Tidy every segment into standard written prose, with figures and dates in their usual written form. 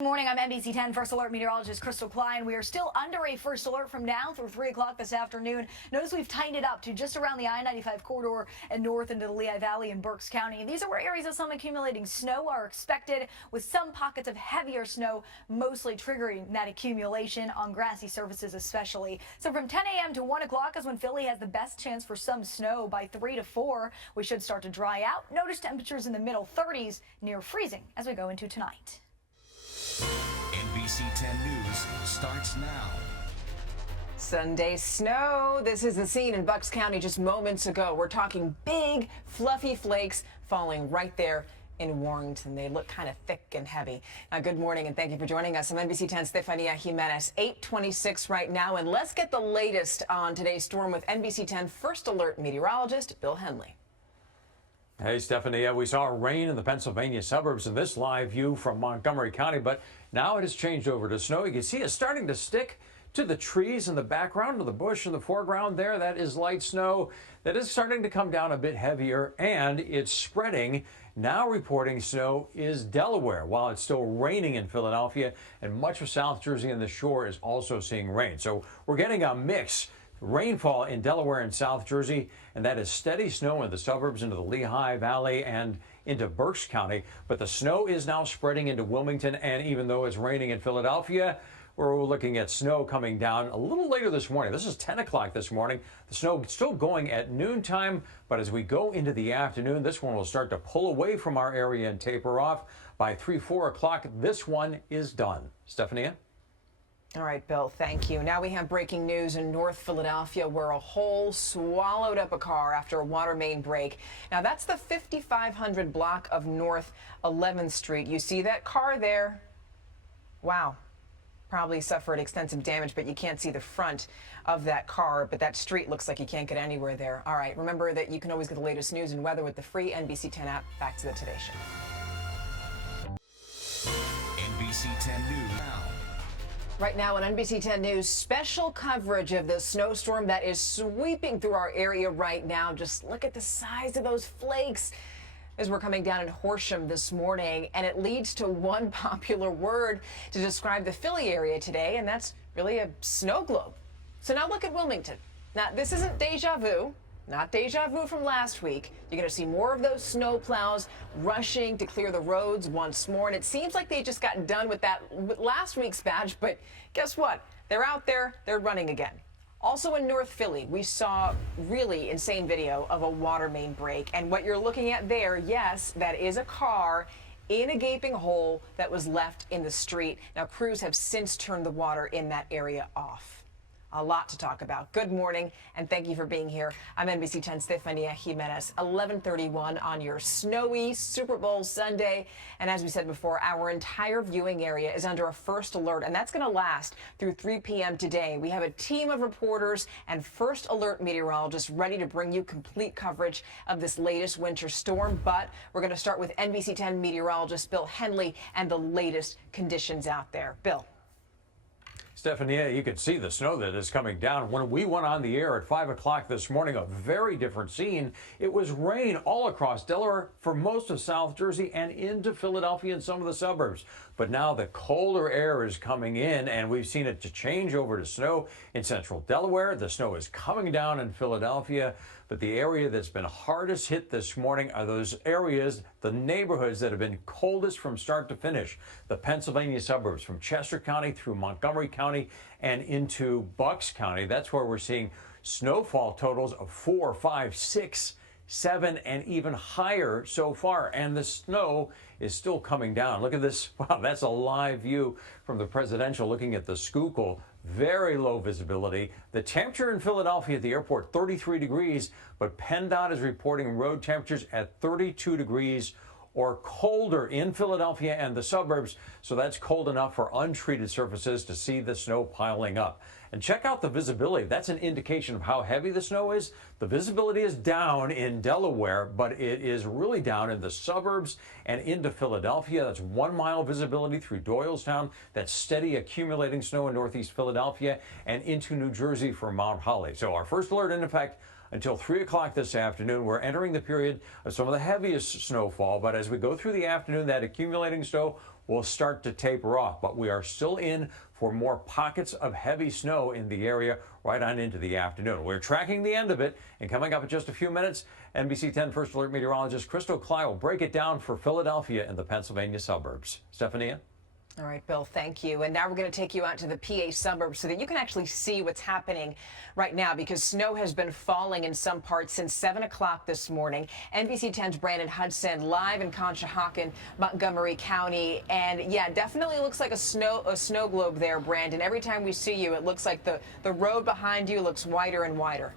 Good morning, I'm NBC10 First Alert meteorologist Crystal Klein. We are still under a first alert from now through 3 o'clock this afternoon. Notice we've tightened it up to just around the I-95 corridor and north into the Lehigh Valley and Berks County. These are where areas of some accumulating snow are expected, with some pockets of heavier snow mostly triggering that accumulation on grassy surfaces especially. So from 10 a.m. to 1 o'clock is when Philly has the best chance for some snow. By 3 to 4, we should start to dry out. Notice temperatures in the middle 30s, near freezing as we go into tonight. NBC 10 News starts now. Sunday snow. This is the scene in Bucks County just moments ago. We're talking big, fluffy flakes falling right there in Warrenton. They look kind of thick and heavy. Good morning and thank you for joining us. I'm NBC 10's Stefania Jimenez. 8:26 right now, and let's get the latest on today's storm with NBC 10 First Alert meteorologist Bill Henley. Hey, Stephanie, we saw rain in the Pennsylvania suburbs in this live view from Montgomery County, but now it has changed over to snow. You can see it's starting to stick to the trees in the background, to the bush in the foreground there. That is light snow that is starting to come down a bit heavier, and it's spreading. Now reporting snow is Delaware, while it's still raining in Philadelphia, and much of South Jersey and the shore is also seeing rain. So we're getting a mix. Rainfall in Delaware and South Jersey, and that is steady snow in the suburbs into the Lehigh Valley and into Berks County. But the snow is now spreading into Wilmington, and even though it's raining in Philadelphia, we're looking at snow coming down a little later this morning. This is 10 o'clock this morning. The snow still going at noontime, but as we go into the afternoon, this one will start to pull away from our area and taper off. By 3, 4 o'clock, this one is done. Stephanie? All right, Bill, thank you. Now we have breaking news in North Philadelphia, where a hole swallowed up a car after a water main break. Now that's the 5500 block of North 11th Street. You see that car there? Wow. Probably suffered extensive damage, but you can't see the front of that car. But that street looks like you can't get anywhere there. All right, remember that you can always get the latest news and weather with the free NBC 10 app. Back to the Today Show. NBC 10 News now. Right now on NBC 10 News, special coverage of the snowstorm that is sweeping through our area right now. Just look at the size of those flakes as we're coming down in Horsham this morning, and it leads to one popular word to describe the Philly area today, and that's really a snow globe. So now look at Wilmington. Now, this isn't deja vu. Not deja vu from last week. You're going to see more of those snow plows rushing to clear the roads once more. And it seems like they just got done with that last week's batch. But guess what? They're out there. They're running again. Also in North Philly, we saw really insane video of a water main break. And what you're looking at there, yes, that is a car in a gaping hole that was left in the street. Now, crews have since turned the water in that area off. A lot to talk about. Good morning, and thank you for being here. I'm NBC 10's Stefania Jimenez. 11:31 on your snowy Super Bowl Sunday. And as we said before, our entire viewing area is under a first alert, and that's going to last through 3 p.m. today. We have a team of reporters and first alert meteorologists ready to bring you complete coverage of this latest winter storm. But we're going to start with NBC 10 meteorologist Bill Henley and the latest conditions out there. Bill. Stephanie, you can see the snow that is coming down. When we went on the air at 5 o'clock this morning, a very different scene. It was rain all across Delaware for most of South Jersey and into Philadelphia and some of the suburbs. But now the colder air is coming in, and we've seen it to change over to snow in central Delaware. The snow is coming down in Philadelphia. But the area that's been hardest hit this morning are those areas, the neighborhoods that have been coldest from start to finish. The Pennsylvania suburbs from Chester County through Montgomery County and into Bucks County. That's where we're seeing snowfall totals of 4, 5, 6, 7, and even higher so far. And the snow is still coming down. Look at this. Wow, that's a live view from the presidential looking at the Schuylkill. Very low visibility. The temperature in Philadelphia at the airport, 33 degrees, but PennDOT is reporting road temperatures at 32 degrees or colder in Philadelphia and the suburbs. So that's cold enough for untreated surfaces to see the snow piling up. And check out the visibility. That's an indication of how heavy the snow is. The visibility is down in Delaware, but it is really down in the suburbs and into Philadelphia. That's 1 mile visibility through Doylestown. That's steady accumulating snow in northeast Philadelphia and into New Jersey for Mount Holly. So our first alert in effect until 3 o'clock this afternoon. We're entering the period of some of the heaviest snowfall, but as we go through the afternoon, that accumulating snow will start to taper off, but we are still in for more pockets of heavy snow in the area right on into the afternoon. We're tracking the end of it, and coming up in just a few minutes, NBC 10 First Alert meteorologist Crystal Cly will break it down for Philadelphia and the Pennsylvania suburbs. Stephania? All right, Bill, thank you. And now we're going to take you out to the PA suburbs so that you can actually see what's happening right now, because snow has been falling in some parts since 7 o'clock this morning. NBC 10's Brandon Hudson live in Conshohocken, Montgomery County. And yeah, definitely looks like a snow globe there, Brandon. Every time we see you, it looks like the road behind you looks wider and wider.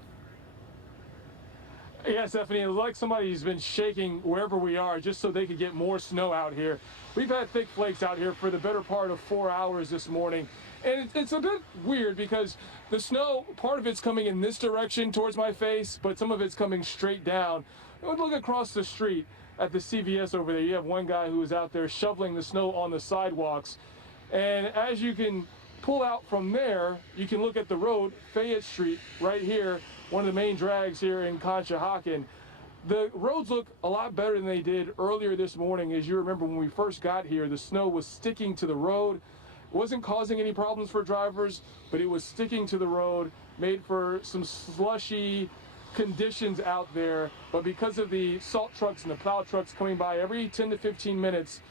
Yeah, Stephanie, it's like somebody's been shaking wherever we are just so they could get more snow out here. We've had thick flakes out here for the better part of 4 hours this morning. And it's a bit weird because the snow, part of it's coming in this direction towards my face, but some of it's coming straight down. Look across the street at the CVS over there. You have one guy who is out there shoveling the snow on the sidewalks. And as you can pull out from there, you can look at the road, Fayette Street, right here, one of the main drags here in Conshohocken. The roads look a lot better than they did earlier this morning. As you remember, when we first got here, the snow was sticking to the road. It wasn't causing any problems for drivers, but it was sticking to the road, made for some slushy conditions out there. But because of the salt trucks and the plow trucks coming by every 10 to 15 minutes,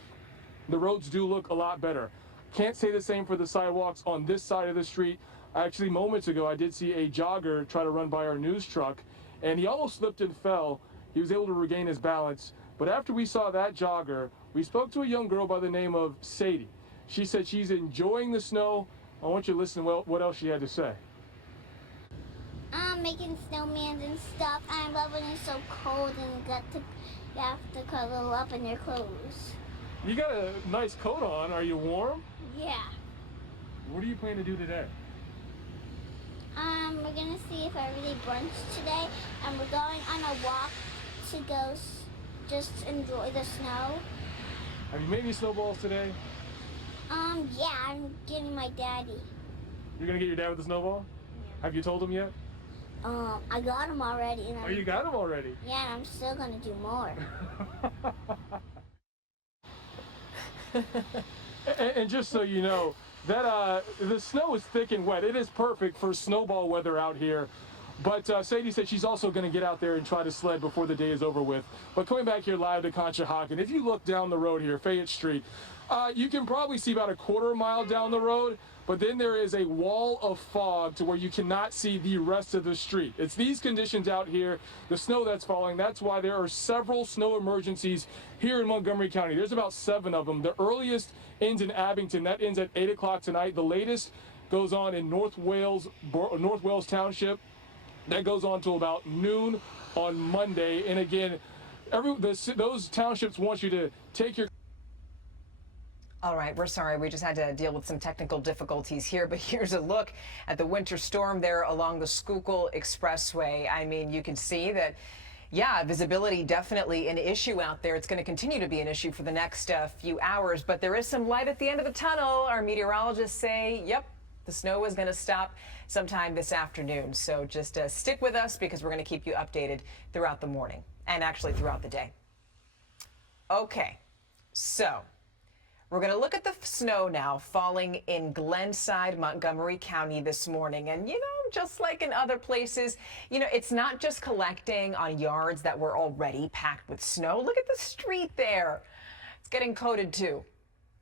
the roads do look a lot better. Can't say the same for the sidewalks on this side of the street. Actually, moments ago, I did see a jogger try to run by our news truck, and he almost slipped and fell. He was able to regain his balance. But after we saw that jogger, we spoke to a young girl by the name of Sadie. She said she's enjoying the snow. I want you to listen to what else she had to say. I'm making snowmans and stuff. I love when it's so cold and you have to cuddle up in your clothes. You got a nice coat on. Are you warm? Yeah. What are you planning to do today? We're gonna see if I really brunch today, and we're going on a walk to go just enjoy the snow. Have you made any snowballs today? Yeah, I'm getting my daddy. You're gonna get your dad with the snowball? Yeah. Have you told him yet? I got him already. And you got him already? Yeah, and I'm still gonna do more. and just so you know, that the snow is thick and wet. It is perfect for snowball weather out here. But Sadie said she's also going to get out there and try to sled before the day is over with. But coming back here live to Conshohocken, if you look down the road here, Fayette Street, you can probably see about a quarter mile down the road. But then there is a wall of fog to where you cannot see the rest of the street. It's these conditions out here, the snow that's falling. That's why there are several snow emergencies here in Montgomery County. There's about 7 of them. The earliest ends in Abington. That ends at 8 o'clock tonight. The latest goes on in North Wales Township. That goes on till about noon on Monday. And again, those townships want you to take your... All right, we're sorry. We just had to deal with some technical difficulties here, but here's a look at the winter storm there along the Schuylkill Expressway. I mean, you can see that, yeah, visibility definitely an issue out there. It's going to continue to be an issue for the next few hours, but there is some light at the end of the tunnel. Our meteorologists say, yep, the snow is going to stop sometime this afternoon. So just stick with us because we're going to keep you updated throughout the morning and actually throughout the day. Okay, so we're going to look at the snow now falling in Glenside, Montgomery County this morning. And, you know, just like in other places, you know, it's not just collecting on yards that were already packed with snow. Look at the street there. It's getting coated, too.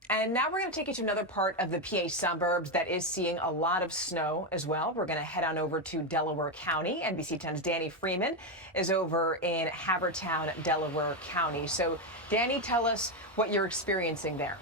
And now we're going to take you to another part of the PA suburbs that is seeing a lot of snow as well. We're going to head on over to Delaware County. NBC 10's Danny Freeman is over in Havertown, Delaware County. So, Danny, tell us what you're experiencing there.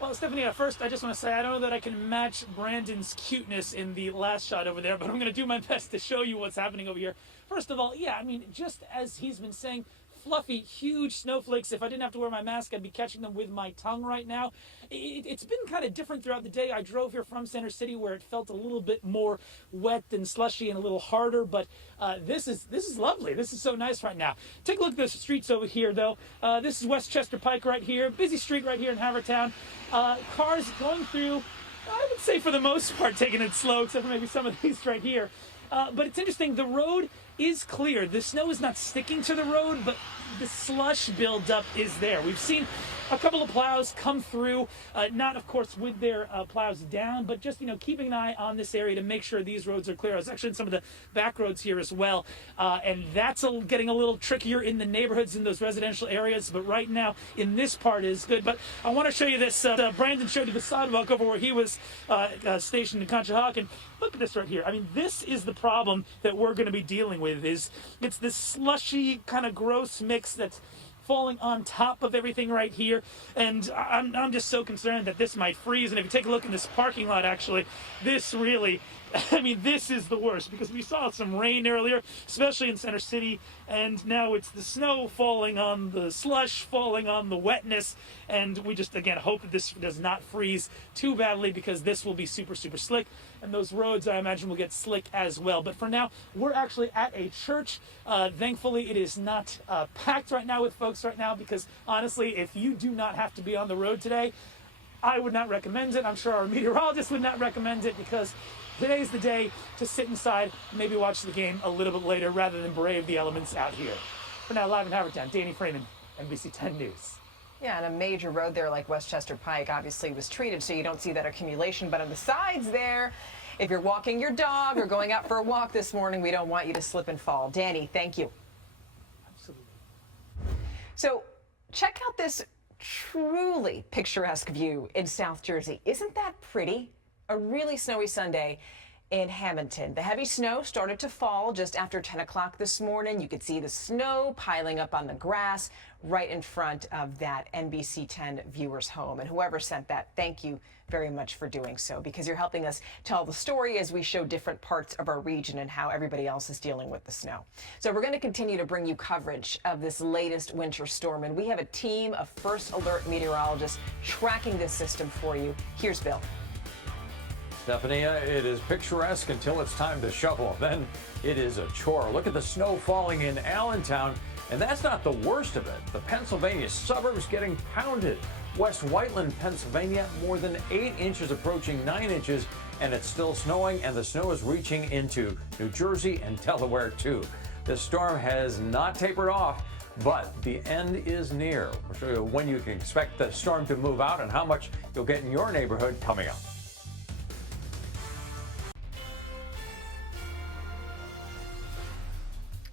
Well, Stephanie, first, I just want to say I don't know that I can match Brandon's cuteness in the last shot over there, but I'm going to do my best to show you what's happening over here. First of all, yeah, I mean, just as he's been saying, fluffy, huge snowflakes. If I didn't have to wear my mask, I'd be catching them with my tongue right now. It's been kind of different throughout the day. I drove here from Center City where it felt a little bit more wet and slushy and a little harder, but this is lovely. This is so nice right now. Take a look at the streets over here, though. This is Westchester Pike right here. Busy street right here in Havertown. Cars going through, I would say for the most part, taking it slow, except for maybe some of these right here. But it's interesting, the road is clear. The snow is not sticking to the road, but the slush buildup is there. We've seen a couple of plows come through, not of course with their plows down, but just keeping an eye on this area to make sure these roads are clear. I was actually in some of the back roads here as well, and that's getting a little trickier in the neighborhoods in those residential areas, but right now in this part is good. But I want to show you this. Brandon showed you the sidewalk over where he was stationed in Conshohocken. Look at this right here. I mean, this is the problem that we're going to be dealing with. It's this slushy kind of gross mix that's falling on top of everything right here, and I'm just so concerned that this might freeze. And if you take a look in this parking lot, actually, this really, I mean, this is the worst, because we saw some rain earlier, especially in Center City, and now it's the snow falling on the slush, falling on the wetness, and we just, again, hope that this does not freeze too badly, because this will be super, super slick, and those roads, I imagine, will get slick as well. But for now, we're actually at a church. Thankfully, it is not packed right now with folks right now, because honestly, if you do not have to be on the road today, I would not recommend it. I'm sure our meteorologist would not recommend it, because today's the day to sit inside, maybe watch the game a little bit later rather than brave the elements out here. For now, live in Havertown, Danny Freeman, NBC10 News. Yeah, and a major road there like Westchester Pike obviously was treated, so you don't see that accumulation. But on the sides there, if you're walking your dog or going out for a walk this morning, we don't want you to slip and fall. Danny, thank you. Absolutely. So check out this truly picturesque view in South Jersey. Isn't that pretty? A really snowy Sunday in Hamilton. The heavy snow started to fall just after 10 o'clock this morning. You could see the snow piling up on the grass right in front of that NBC10 viewer's home. And whoever sent that, thank you very much for doing so, because you're helping us tell the story as we show different parts of our region and how everybody else is dealing with the snow. So we're going to continue to bring you coverage of this latest winter storm, and we have a team of First Alert meteorologists tracking this system for you. Here's Bill. Stephania, it is picturesque until it's time to shovel. Then it is a chore. Look at the snow falling in Allentown, and that's not the worst of it. The Pennsylvania suburbs getting pounded. West Whiteland, Pennsylvania, more than 8 inches, approaching 9 inches, and it's still snowing, and the snow is reaching into New Jersey and Delaware, too. The storm has not tapered off, but the end is near. We'll show you when you can expect the storm to move out and how much you'll get in your neighborhood coming up.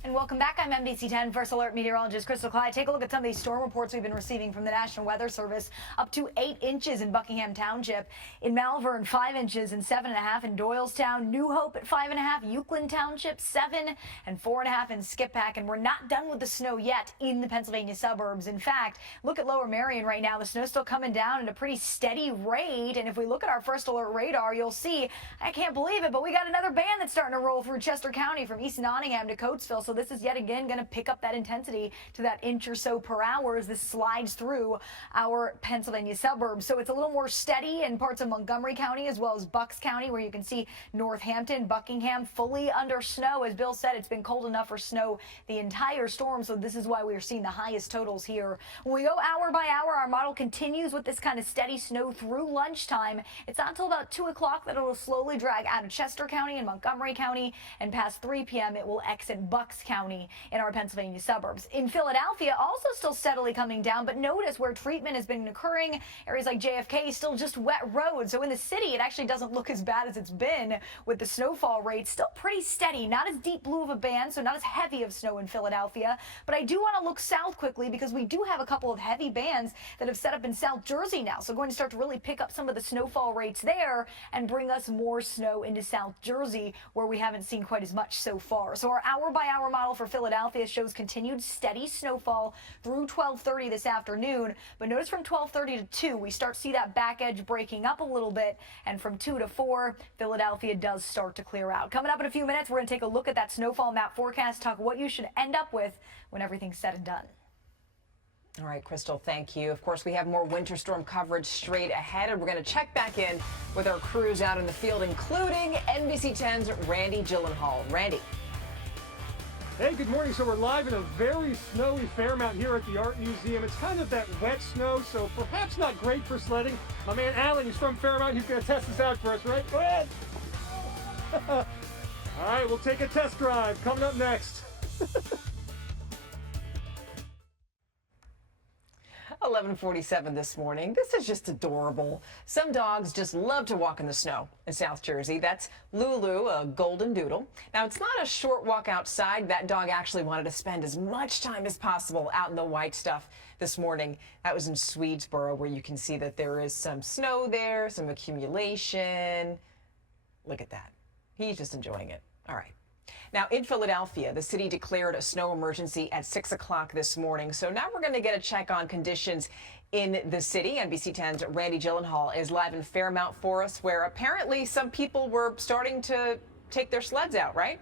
And welcome back. I'm NBC10 First Alert meteorologist Crystal Clyde. Take a look at some of these storm reports we've been receiving from the National Weather Service. Up to 8 inches in Buckingham Township. In Malvern, 5 inches and 7.5 in Doylestown. New Hope at 5.5. Euclid Township, 7 and 4.5 in Skippack. And we're not done with the snow yet in the Pennsylvania suburbs. In fact, look at Lower Merion right now. The snow's still coming down at a pretty steady rate. And if we look at our First Alert radar, you'll see, I can't believe it, but we got another band that's starting to roll through Chester County from East Nottingham to Coatesville. So this is yet again going to pick up that intensity to that inch or so per hour as this slides through our Pennsylvania suburbs. So it's a little more steady in parts of Montgomery County as well as Bucks County, where you can see Northampton, Buckingham fully under snow. As Bill said, it's been cold enough for snow the entire storm, so this is why we are seeing the highest totals here. When we go hour by hour, our model continues with this kind of steady snow through lunchtime. It's not until about 2 o'clock that it will slowly drag out of Chester County and Montgomery County, and past 3 p.m. it will exit Bucks County in our Pennsylvania suburbs. In Philadelphia, also still steadily coming down, but notice where treatment has been occurring, areas like JFK, still just wet roads. So in the city, it actually doesn't look as bad as it's been with the snowfall rate. Still pretty steady, not as deep blue of a band, so not as heavy of snow in Philadelphia. But I do want to look south quickly, because we do have a couple of heavy bands that have set up in South Jersey now. So going to start to really pick up some of the snowfall rates there and bring us more snow into South Jersey, where we haven't seen quite as much so far. So our hour by hour model for Philadelphia shows continued steady snowfall through 12:30 this afternoon. But notice from 12:30 to 2, we start to see that back edge breaking up a little bit. And from 2 to 4, Philadelphia does start to clear out. Coming up in a few minutes, we're going to take a look at that snowfall map forecast, talk what you should end up with when everything's said and done. All right, Crystal, thank you. Of course, we have more winter storm coverage straight ahead, and we're going to check back in with our crews out in the field, including NBC10's Randy Gyllenhaal. Randy. Hey, good morning. So we're live in a very snowy Fairmount here at the Art Museum. It's kind of that wet snow, so perhaps not great for sledding. My man Alan, he's from Fairmount. He's going to test this out for us, right? Go ahead. All right, we'll take a test drive coming up next. 11 11:47 this morning. This is just adorable. Some dogs just love to walk in the snow in South Jersey. That's Lulu, a golden doodle. Now, it's not a short walk outside. That dog actually wanted to spend as much time as possible out in the white stuff this morning. That was in Swedesboro, where you can see that there is some snow there, some accumulation. Look at that. He's just enjoying it. All right. Now, in Philadelphia, the city declared a snow emergency at 6 o'clock this morning. So now we're going to get a check on conditions in the city. NBC10's Randy Gyllenhaal is live in Fairmount for us, where apparently some people were starting to take their sleds out, right?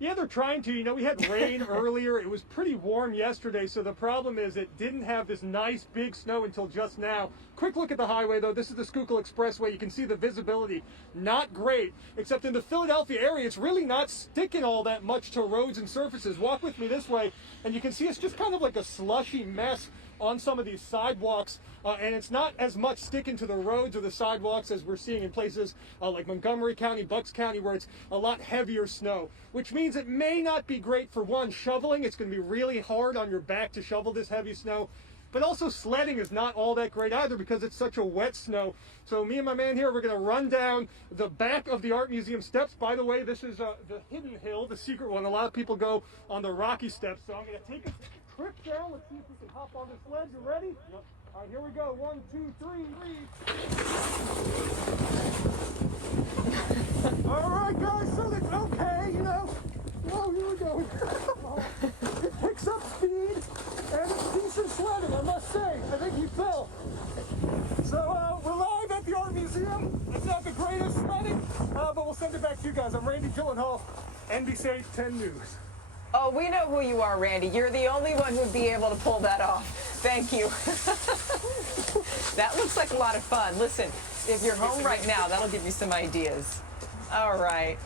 Yeah, they're trying to. You know, we had rain earlier. It was pretty warm yesterday, so the problem is it didn't have this nice big snow until just now. Quick look at the highway, though. This is the Schuylkill Expressway. You can see the visibility. Not great, except in the Philadelphia area, it's really not sticking all that much to roads and surfaces. Walk with me this way, and you can see it's just kind of like a slushy mess on some of these sidewalks, and it's not as much sticking to the roads or the sidewalks as we're seeing in places like Montgomery County, Bucks County, where it's a lot heavier snow, which means it may not be great for one, shoveling. It's going to be really hard on your back to shovel this heavy snow. But also sledding is not all that great either because it's such a wet snow. So me and my man here, we're going to run down the back of the Art Museum steps. By the way, this is the hidden hill, the secret one. A lot of people go on the rocky steps. So I'm going to take a trip down. Let's see if we can hop on the sled. You ready? Yep. All right, here we go. 1, 2, 3. All right, guys. So that's okay, you know. Oh, here we go. It picks up speed, and it's decent sledding, I must say. I think he fell. So we're live at the Art Museum. It's not the greatest sledding, but we'll send it back to you guys. I'm Randy Gyllenhaal, NBC10 News. Oh, we know who you are, Randy. You're the only one who'd be able to pull that off. Thank you. That looks like a lot of fun. Listen, if you're home right now, that'll give you some ideas. All right.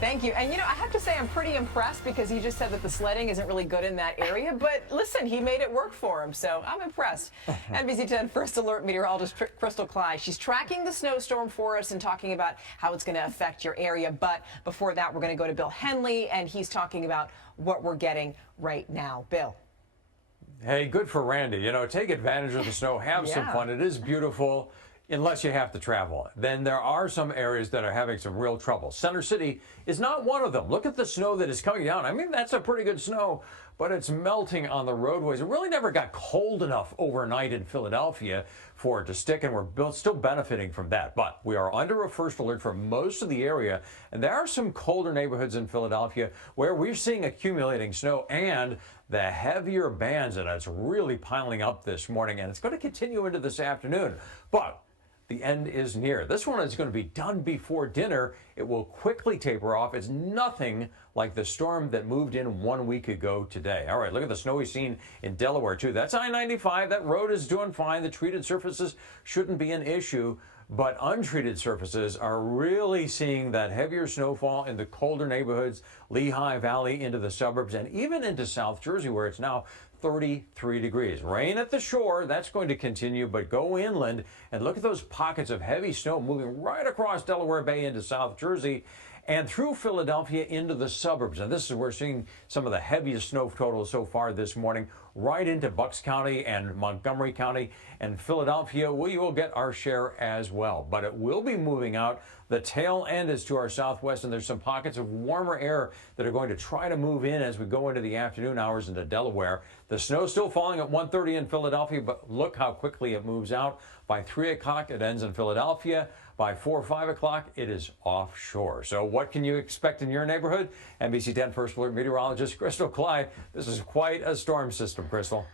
Thank you. And, you know, I have to say I'm pretty impressed because he just said that the sledding isn't really good in that area. But listen, he made it work for him, so I'm impressed. NBC10 First Alert meteorologist Crystal Clyde. She's tracking the snowstorm for us and talking about how it's going to affect your area. But before that, we're going to go to Bill Henley, and he's talking about what we're getting right now. Bill. Hey, good for Randy. You know, take advantage of the snow. Have some fun. It is beautiful. Unless you have to travel. Then there are some areas that are having some real trouble. Center City is not one of them. Look at the snow that is coming down. I mean, that's a pretty good snow, but it's melting on the roadways. It really never got cold enough overnight in Philadelphia for it to stick, and we're still benefiting from that. But we are under a first alert for most of the area, and there are some colder neighborhoods in Philadelphia where we're seeing accumulating snow and the heavier bands, and it's really piling up this morning, and it's going to continue into this afternoon. But the end is near. This one is going to be done before dinner. It will quickly taper off. It's nothing like the storm that moved in 1 week ago today. All right, look at the snowy scene in Delaware, too. That's I-95. That road is doing fine. The treated surfaces shouldn't be an issue, but untreated surfaces are really seeing that heavier snowfall in the colder neighborhoods, Lehigh Valley into the suburbs, and even into South Jersey, where it's now 33 degrees. Rain at the shore, that's going to continue, but go inland and look at those pockets of heavy snow moving right across Delaware Bay into South Jersey and through Philadelphia into the suburbs. And this is where we're seeing some of the heaviest snow totals so far this morning, right into Bucks County and Montgomery County and Philadelphia. We will get our share as well, but it will be moving out. The tail end is to our southwest, and there's some pockets of warmer air that are going to try to move in as we go into the afternoon hours into Delaware. The snow's still falling at 1:30 in Philadelphia, but look how quickly it moves out. By 3 o'clock, it ends in Philadelphia. By 4 or 5 o'clock, it is offshore. So what can you expect in your neighborhood? NBC10 First Alert meteorologist Crystal Clyde. This is quite a storm system, Crystal.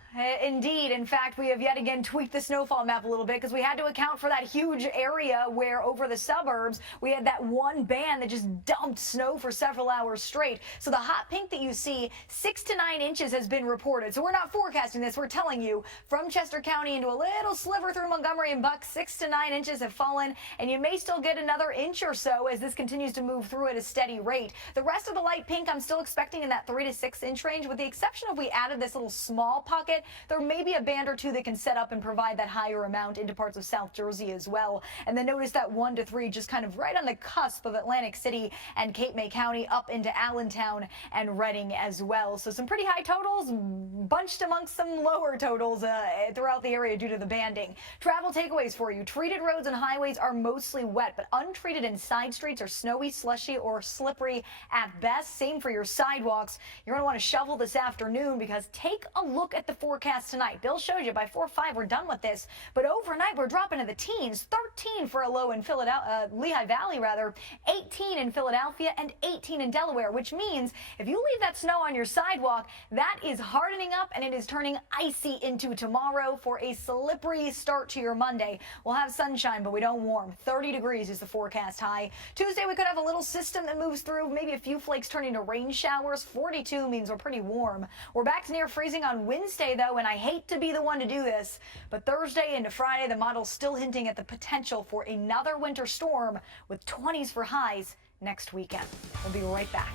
Indeed. In fact, we have yet again tweaked the snowfall map a little bit because we had to account for that huge area where over the suburbs we had that one band that just dumped snow for several hours straight. So the hot pink that you see, 6 to 9 inches has been reported. So we're not forecasting this. We're telling you from Chester County into a little sliver through Montgomery and Bucks, 6 to 9 inches have fallen, and you may still get another inch or so as this continues to move through at a steady rate. The rest of the light pink I'm still expecting in that 3 to 6 inch range, with the exception of we added this little small pocket it, there may be a band or two that can set up and provide that higher amount into parts of South Jersey as well. And then notice that 1 to 3 just kind of right on the cusp of Atlantic City and Cape May County up into Allentown and Reading as well. So some pretty high totals bunched amongst some lower totals throughout the area due to the banding. Travel takeaways for you. Treated roads and highways are mostly wet, but untreated and side streets are snowy, slushy, or slippery at best. Same for your sidewalks. You're going to want to shovel this afternoon because take a look at the forecast tonight. Bill showed you by 4 or 5 we're done with this, but overnight we're dropping to the teens. 13 for a low in Lehigh Valley, 18 in Philadelphia, and 18 in Delaware, which means if you leave that snow on your sidewalk, that is hardening up and it is turning icy into tomorrow for a slippery start to your Monday. We'll have sunshine, but we don't warm. 30 degrees is the forecast high. Tuesday, we could have a little system that moves through, maybe a few flakes turning to rain showers. 42 means we're pretty warm. We're back to near freezing on Wednesday, though, and I hate to be the one to do this, but Thursday into Friday, the model's still hinting at the potential for another winter storm with 20s for highs next weekend. We'll be right back.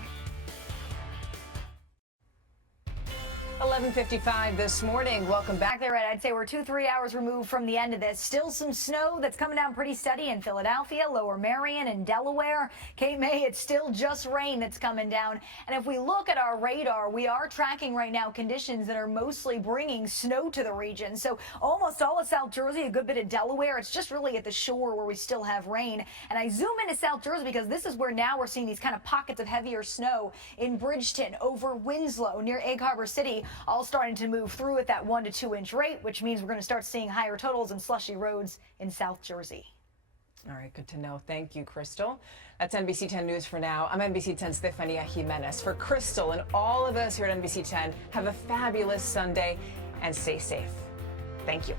11:55 this morning. Welcome back. Exactly right. I'd say we're 2-3 hours removed from the end of this. Still some snow that's coming down pretty steady in Philadelphia, Lower Marion, and Delaware. Cape May, it's still just rain that's coming down. And if we look at our radar, we are tracking right now conditions that are mostly bringing snow to the region. So almost all of South Jersey, a good bit of Delaware. It's just really at the shore where we still have rain. And I zoom into South Jersey because this is where now we're seeing these kind of pockets of heavier snow in Bridgeton, over Winslow, near Egg Harbor City, all starting to move through at that 1 to 2 inch rate, which means we're going to start seeing higher totals and slushy roads in South Jersey. All right, good to know. Thank you, Crystal. That's NBC 10 News for now. I'm NBC 10's Stefania Jimenez. For Crystal and all of us here at NBC 10, have a fabulous Sunday and stay safe. Thank you.